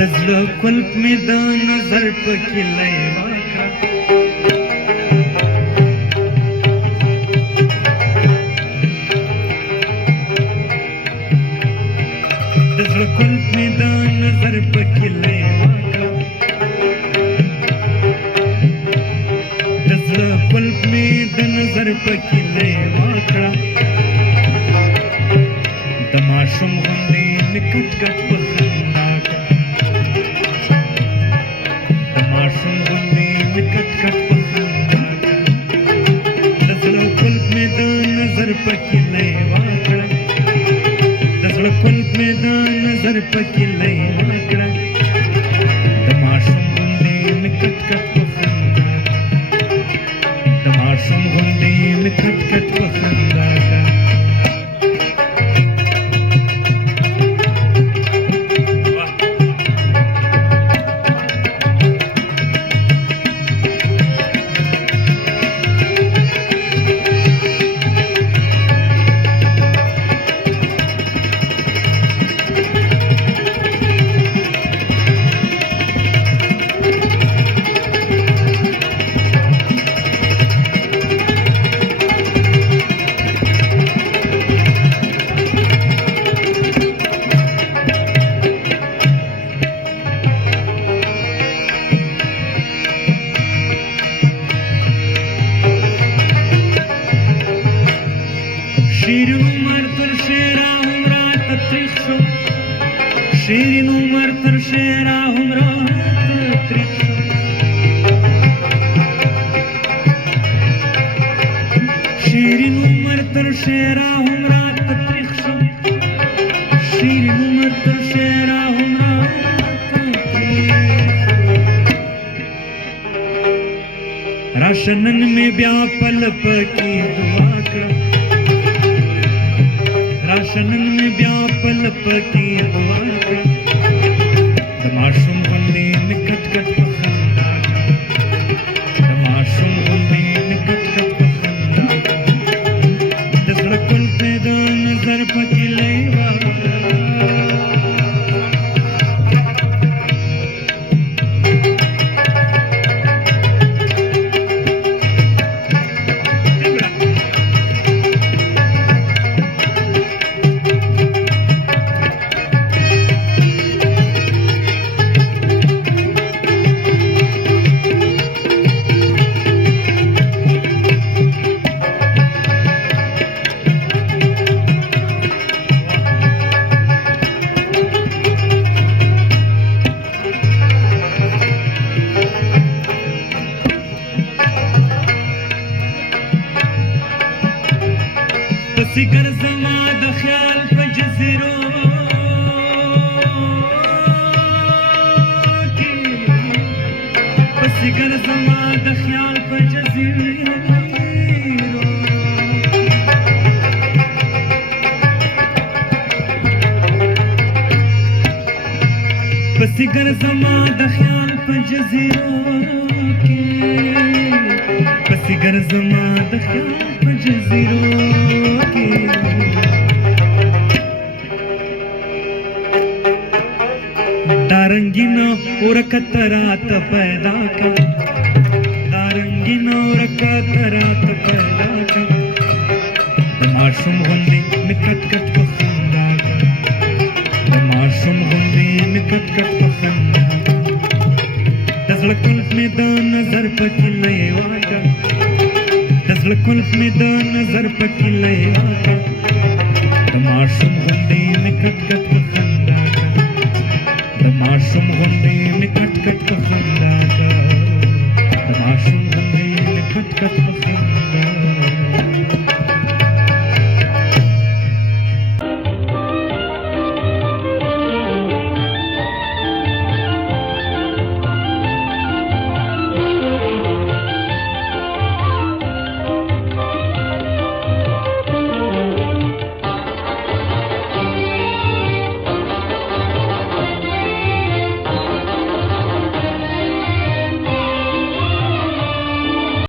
دزله قلب می د نظر پکې لیوا دزله قلب می د نظر پکې لیوا دزله قلب می د نظر پکې لیوا د ماشوم غوندې نکټ کټ پخندا پکې لیوا کړه د ماشوم غوندې مې کټ کټ پخندا د ماشوم غوندې مې کټ کټ پخندا شیرین عمر تر شیرا همرا تتریخ شو شیرین عمر تر شیرا همرا تتریخ شو شیرین عمر تر شیرا همرا تتریخ شو شیرین عمر تر شیرا همرا تتریخ راشنن میں بیا پل پکی دعا کړه راشنن میں بیا پل پکی دعا کړه د ماشوم غوندې مې کټ کټ پخندا د ماشوم غوندې مې کټ کټ پخندا د زړه کل په د نظر پکې لیوا پسې ګرځما د خیال په جزیرو کې پسې ګرځما د خیال په جزیرو پسې ګرځما د خیال په جزیرو کې پسې ګرځما د خیال په جزیرو کې دا رنګین ورکت رات پیدا کړ دا رنګین ورکت رات پیدا کړ د ماشوم غوندې مې کټ کټ په خندا کړ د ماشوم غوندې مې کټ کټ په خندا د زړه کلف مې د نظر په کیلې واچا د زړه کلف مې د نظر په کیلې واچا د ماشوم